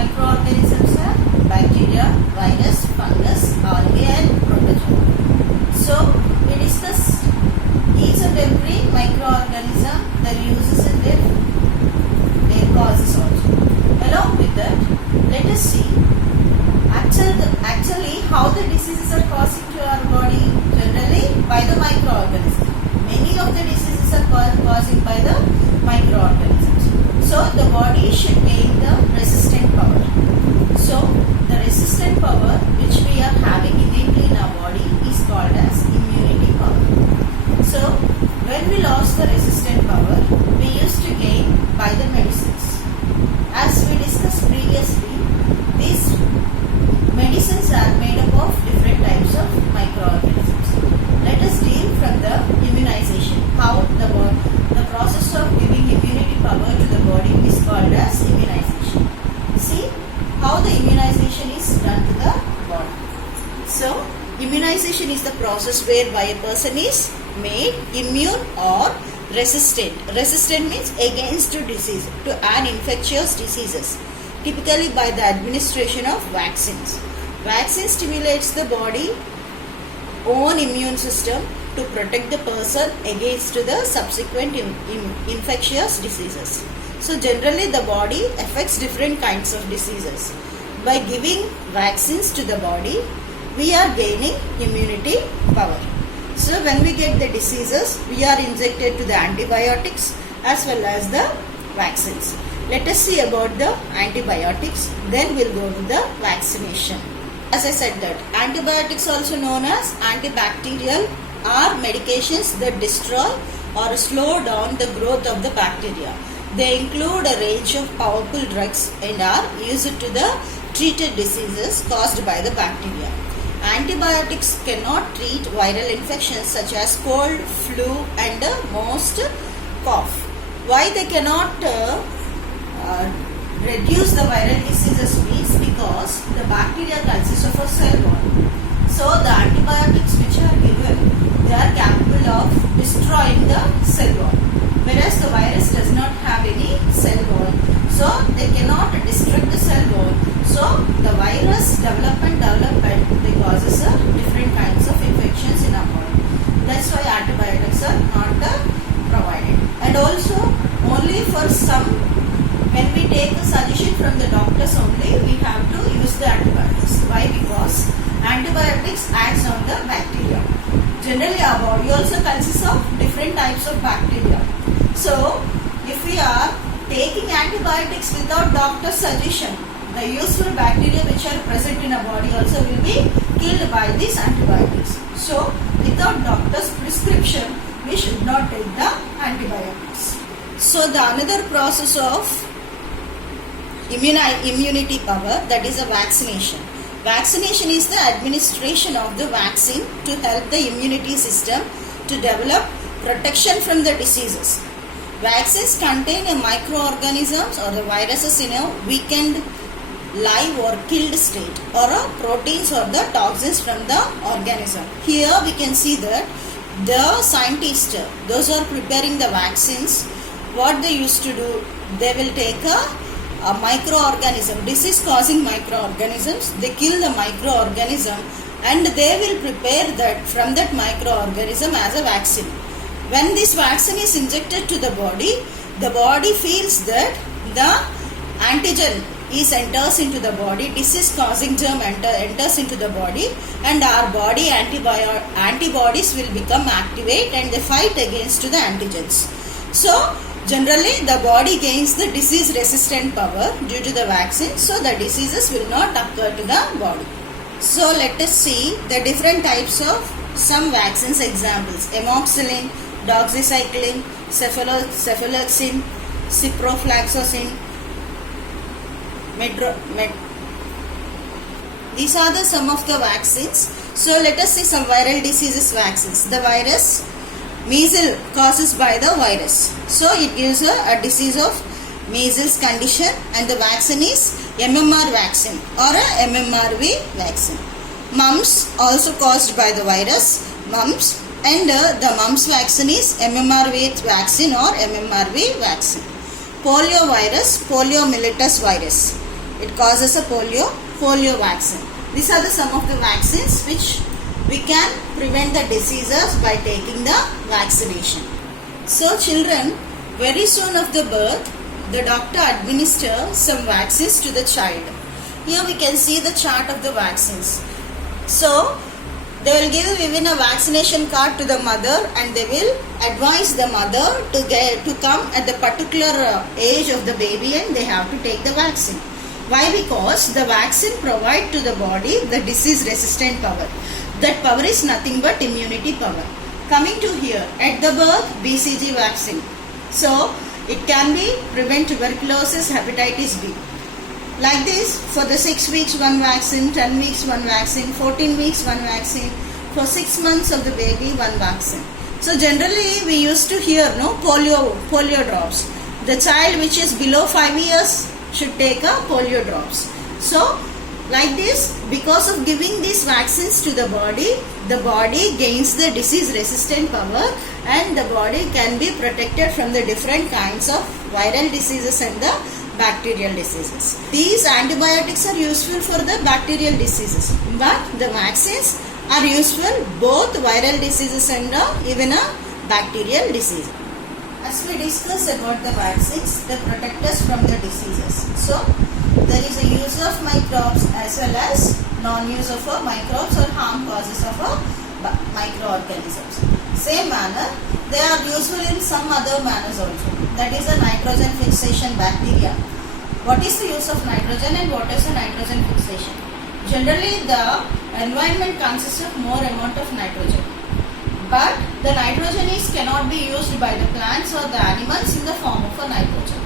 microorganisms are bacteria, virus, fungus, algae and protozoa. So we discussed each and every microorganism, their uses and their causes also. Along with that, let us see actually how the diseases are causing to our body. Generally by the microorganisms. Many of the diseases are caused by the microorganisms. So the body should gain the resistant power. So the resistant power which we are having innately in our body is called as immunity power. So when we lost the resistant power, we used to gain by the medicines. As we discussed previously, these medicines are made up of different types of microorganisms. Let us deal from the immunization. How the process of giving immunity power to the body is called as immunization. See how the immunization is done to the body. So immunization is the process whereby a person is made immune or resistant. Resistant means against to disease, to an infectious diseases, typically by the administration of vaccines. Vaccine stimulates the body own immune system to protect the person against the subsequent infectious diseases. So generally the body affects different kinds of diseases. By giving vaccines to the body, we are gaining immunity power. So when we get the diseases, we are injected to the antibiotics as well as the vaccines. Let us see about the antibiotics, then we'll go to the vaccination. As I said that antibiotics, also known as antibacterial, are medications that destroy or slow down the growth of the bacteria. They include a range of powerful drugs and are used to the treated diseases caused by the bacteria. Antibiotics cannot treat viral infections such as cold, flu and most cough. Why they cannot reduce the viral diseases means because the bacteria consists of a cell wall. So the antibiotics which are given, they are capable of destroying the cell wall. Whereas the virus does not have any cell wall. So they cannot destroy the cell wall. So the virus development they causes different kinds of infections in our body. That's why antibiotics are not provided. And also only for some, when we take a suggestion from the doctors only, we have to use the antibiotics. Why? Because antibiotics acts on the bacteria. Generally our body also consists of different types of bacteria. So if we are taking antibiotics without doctor's suggestion, the useful bacteria which are present in our body also will be killed by these antibiotics. So without doctor's prescription, we should not take the antibiotics. So the another process of immunity power, that is a vaccination. Vaccination is the administration of the vaccine to help the immunity system to develop protection from the diseases. Vaccines contain a microorganisms or the viruses in a weakened, live or killed state, or a proteins or the toxins from the organism. Here we can see that the scientists, those who are preparing the vaccines, what they used to do, they will take a microorganism, disease causing microorganisms, they kill the microorganism and they will prepare that from that microorganism as a vaccine. When this vaccine is injected to the body feels that the antigen enters into the body, disease causing germ enters into the body, and our body antibodies will become activate and they fight against the antigens. So generally the body gains the disease resistant power due to the vaccine, so the diseases will not occur to the body. So let us see the different types of some vaccines examples: amoxicillin, doxycycline, cephaloxacin, ciprofloxacin, these are the some of the vaccines. So let us see some viral diseases vaccines. The virus, measles causes by the virus. So it gives a disease of measles condition, and the vaccine is MMR vaccine or a MMRV vaccine. Mumps also caused by the virus, mumps, and the mumps vaccine is MMRV vaccine or MMRV vaccine. Polio virus, poliomyelitis virus. it causes a polio vaccine. These are the some of the vaccines which we can prevent the diseases by taking the vaccination. So children, very soon after birth, the doctor administers some vaccines to the child. Here we can see the chart of the vaccines. So they will give even a vaccination card to the mother, and they will advise the mother to come at the particular age of the baby, and they have to take the vaccine. Why? Because the vaccine provides to the body the disease resistant power. That power is nothing but immunity power. Coming to here, at the birth, BCG vaccine. So it can be prevent tuberculosis, hepatitis B. Like this, for the 6 weeks one vaccine, 10 weeks one vaccine, 14 weeks one vaccine, for 6 months of the baby one vaccine. So generally we used to hear polio drops. The child which is below 5 years should take a polio drops. So like this, because of giving these vaccines to the body gains the disease resistant power, and the body can be protected from the different kinds of viral diseases and the bacterial diseases. These antibiotics are useful for the bacterial diseases, but the vaccines are useful both viral diseases and even a bacterial disease. As we discussed about the vaccines, they protect us from the diseases. So there is a use of microbes as well as non-use of microbes or harm causes of microorganisms. Same manner, they are useful in some other manners also. That is a nitrogen fixation bacteria. What is the use of nitrogen and what is the nitrogen fixation? Generally, the environment consists of more amount of nitrogen, but the nitrogen cannot be used by the plants or the animals in the form of a nitrogen.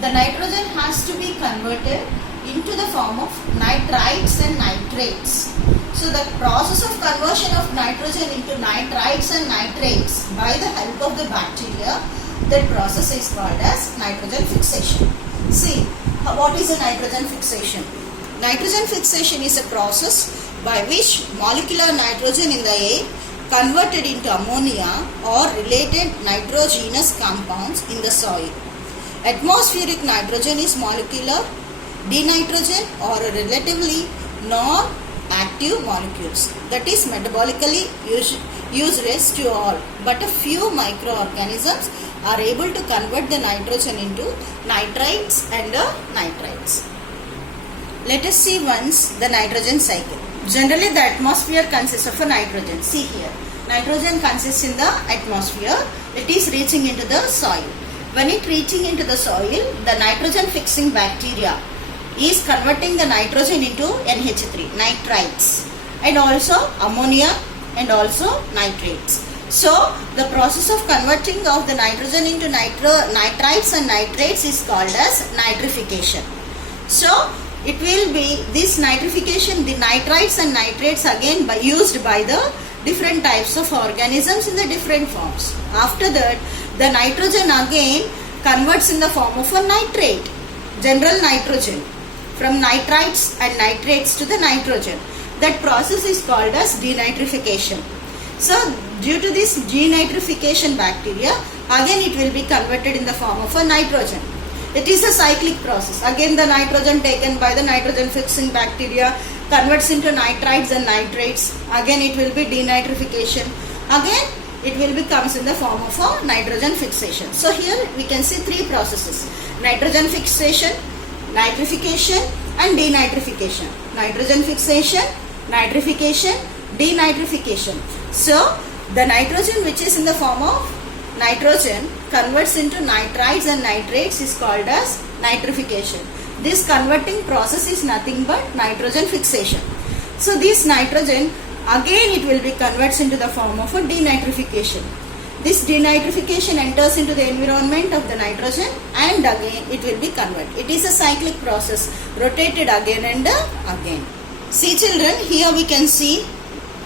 The nitrogen has to be converted into the form of nitrites and nitrates. So the process of conversion of nitrogen into nitrites and nitrates by the help of the bacteria, that process is called as nitrogen fixation. See, what is a nitrogen fixation? Nitrogen fixation is a process by which molecular nitrogen in the air converted into ammonia or related nitrogenous compounds in the soil. Atmospheric nitrogen is molecular denitrogen or relatively non-active molecules, that is metabolically useless to all, but a few microorganisms are able to convert the nitrogen into nitrites and nitrites. Let us see once the nitrogen cycle. Generally the atmosphere consists of a nitrogen. See here, nitrogen consists in the atmosphere. It is reaching into the soil. When it reaching into the soil, the nitrogen fixing bacteria is converting the nitrogen into NH3, nitrites, and also ammonia and also nitrates. So the process of converting of the nitrogen into nitrites and nitrates is called as nitrification. So it will be this nitrification, the nitrites and nitrates again used by the different types of organisms in the different forms. After that, the nitrogen again converts in the form of a nitrate, general nitrogen, from nitrites and nitrates to the nitrogen. That process is called as denitrification. So due to this denitrification bacteria, again it will be converted in the form of a nitrogen. It is a cyclic process. Again the nitrogen taken by the nitrogen fixing bacteria converts into nitrites and nitrates. Again it will be denitrification. Again it will becomes in the form of a nitrogen fixation. So here we can see three processes: nitrogen fixation, nitrification and denitrification. Nitrogen fixation, nitrification, denitrification. So the nitrogen which is in the form of nitrogen converts into nitrites and nitrates is called as nitrification. This converting process is nothing but nitrogen fixation. So this nitrogen again it will be converts into the form of a denitrification. This denitrification enters into the environment of the nitrogen and again it will be converted. It is a cyclic process, rotated again and again. See children, here we can see.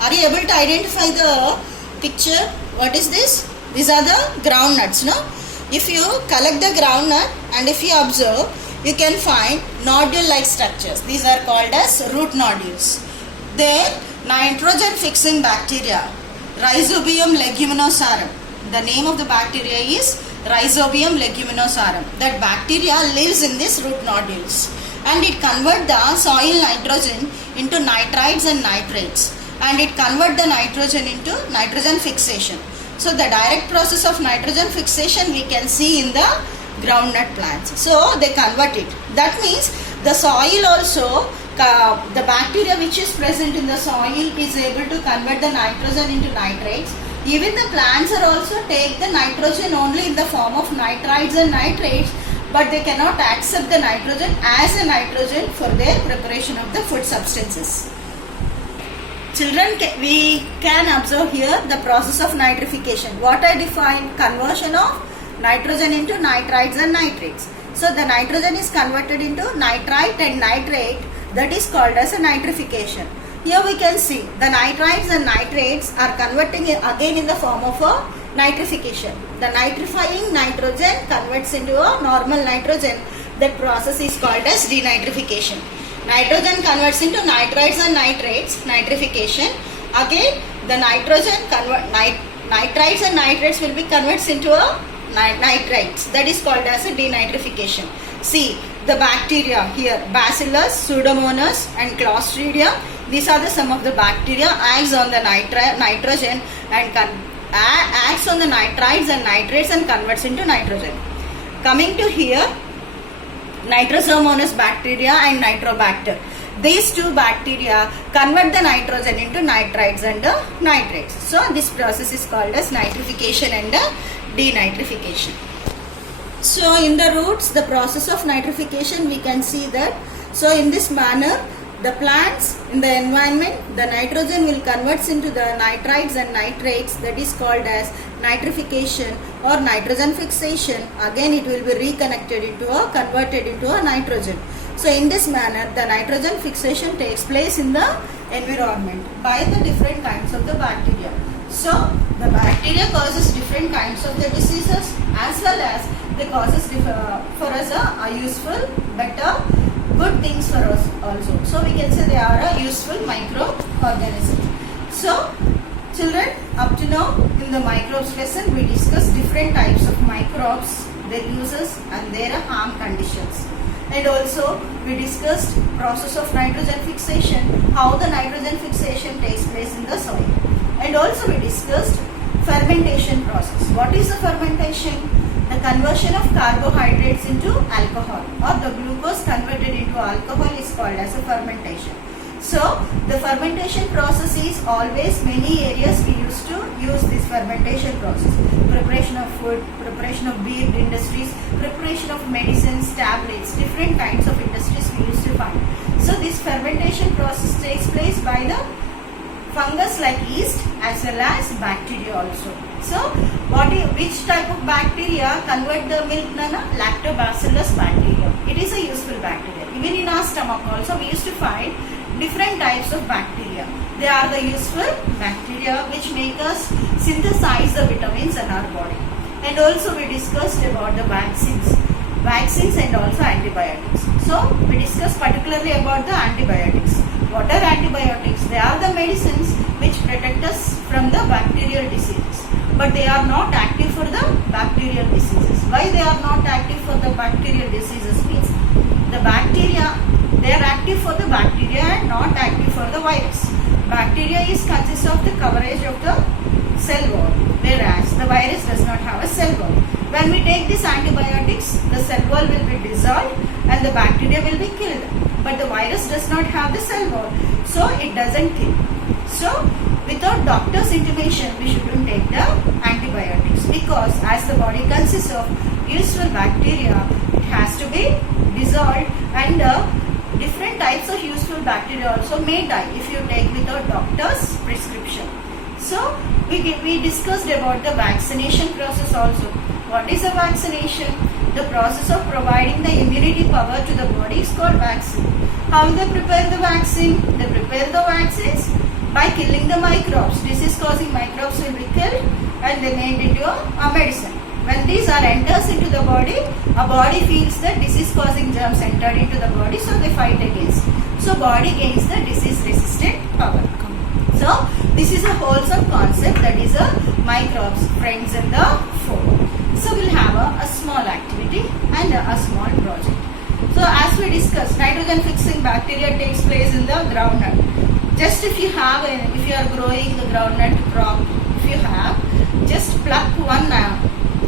Are you able to identify the picture? What is this? These are the groundnuts, no? If you collect the groundnut and if you observe, you can find nodule-like structures. These are called as root nodules. Then nitrogen fixing bacteria, Rhizobium leguminosarum. The name of the bacteria is Rhizobium leguminosarum. That bacteria lives in these root nodules. and it convert the soil nitrogen into nitrites and nitrates, and it convert the nitrogen into nitrogen fixation. So the direct process of nitrogen fixation we can see in the groundnut plants. So they convert it. That means the soil also, the bacteria which is present in the soil is able to convert the nitrogen into nitrates. Even the plants are also take the nitrogen only in the form of nitrites and nitrates, but they cannot accept the nitrogen as a nitrogen for their preparation of the food substances. Children, we can observe here the process of nitrification. What I defined, conversion of nitrogen into nitrites and nitrates. So the nitrogen is converted into nitrite and nitrate, that is called as a nitrification. Here we can see the nitrites and nitrates are converting again in the form of a nitrification. The nitrifying nitrogen converts into a normal nitrogen. That process is called as denitrification. Nitrogen converts into nitrites and nitrates, nitrification. Again the nitrogen nitrites and nitrates will be converts into a nitrites, that is called as a denitrification. See the bacteria here, Bacillus, Pseudomonas and Clostridium. These are the some of the bacteria acts on the nitrogen and acts on the nitrites and nitrates and converts into nitrogen. Coming to here, Nitrosomonas bacteria and Nitrobacter. These two bacteria convert the nitrogen into nitrites and nitrates. So this process is called as nitrification and denitrification. So in the roots, the process of nitrification we can see that. So in this manner, the plants in the environment, the nitrogen will converts into the nitrites and nitrates, that is called as nitrification or nitrogen fixation. Again it will be reconnected into a, converted into a nitrogen. So in this manner the nitrogen fixation takes place in the environment by the different kinds of the bacteria. So the bacteria causes different kinds of the diseases, as well as they causes for us a useful, better, good things for us also. So we can say they are a useful microorganism. So children, up to now in the microbes lesson we discussed different types of microbes, their uses and their harm conditions. And also we discussed process of nitrogen fixation, how the nitrogen fixation takes place in the soil. And also we discussed fermentation process. What is the fermentation? The conversion of carbohydrates into alcohol, or the glucose converted into alcohol is called as a fermentation. So the fermentation process is always, many areas we used to use this fermentation process. Preparation of food, preparation of beer industries, preparation of medicines, tablets, different kinds of industries we used to find. So this fermentation process takes place by the fungus like yeast as well as bacteria also. So which type of bacteria convert the milk? Lactobacillus bacteria. It is a useful bacteria. Even in our stomach also we used to find different types of bacteria. They are the useful bacteria which make us synthesize the vitamins in our body. And also we discussed about the vaccines and also antibiotics. So we discussed particularly about the antibiotics. What are antibiotics? They are the medicines which protect us from the bacterial diseases, but they are not active for the bacterial diseases. Why they are not active for the bacterial diseases means the bacteria, they are active for the bacteria and not active for the virus. Bacteria consists of the coverage of the cell wall, whereas the virus does not have a cell wall. When we take these antibiotics, the cell wall will be dissolved and the bacteria will be killed. But the virus does not have the cell wall, so it doesn't kill. So without doctor's intimation, we shouldn't take the antibiotics, because as the body consists of useful bacteria, it has to be dissolved, and different types of useful bacteria also may die if you take without doctor's prescription. So we discussed about the vaccination process also. What is a vaccination? The process of providing the immunity power to the body is called vaccine. How they prepare the vaccine? They prepare the vaccines by killing the microbes. Disease causing microbes will be killed and they made into a medicine. When these are enters into the body, a body feels that disease causing germs entered into the body, so they fight against. So body gains the disease resistant power. So this is a wholesome concept, that is a microbes, friends and the foe. So we'll have a small activity and a small project. So as we discussed, nitrogen fixing bacteria takes place in the groundnut. Just if you are growing the groundnut crop, if you have, just pluck one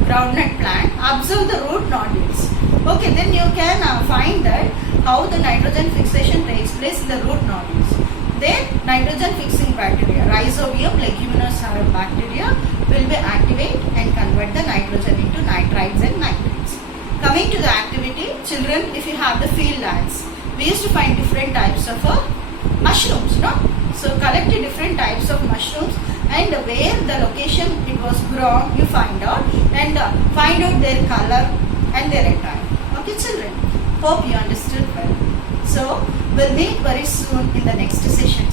groundnut plant, observe the root nodules. Okay, then you can find that how the nitrogen fixation takes place in the root nodules. Then nitrogen fixing bacteria, Rhizobium leguminosarum bacteria, will be activate and convert the nitrogen into nitrites and nitrates. Coming to the activity, children, if you have the field lands, we used to find different types of mushrooms, no? So collect the different types of mushrooms and where the location it was grown, you find out and find out their color and their attire. Okay, children, hope you understood well. So we'll meet very soon in the next session.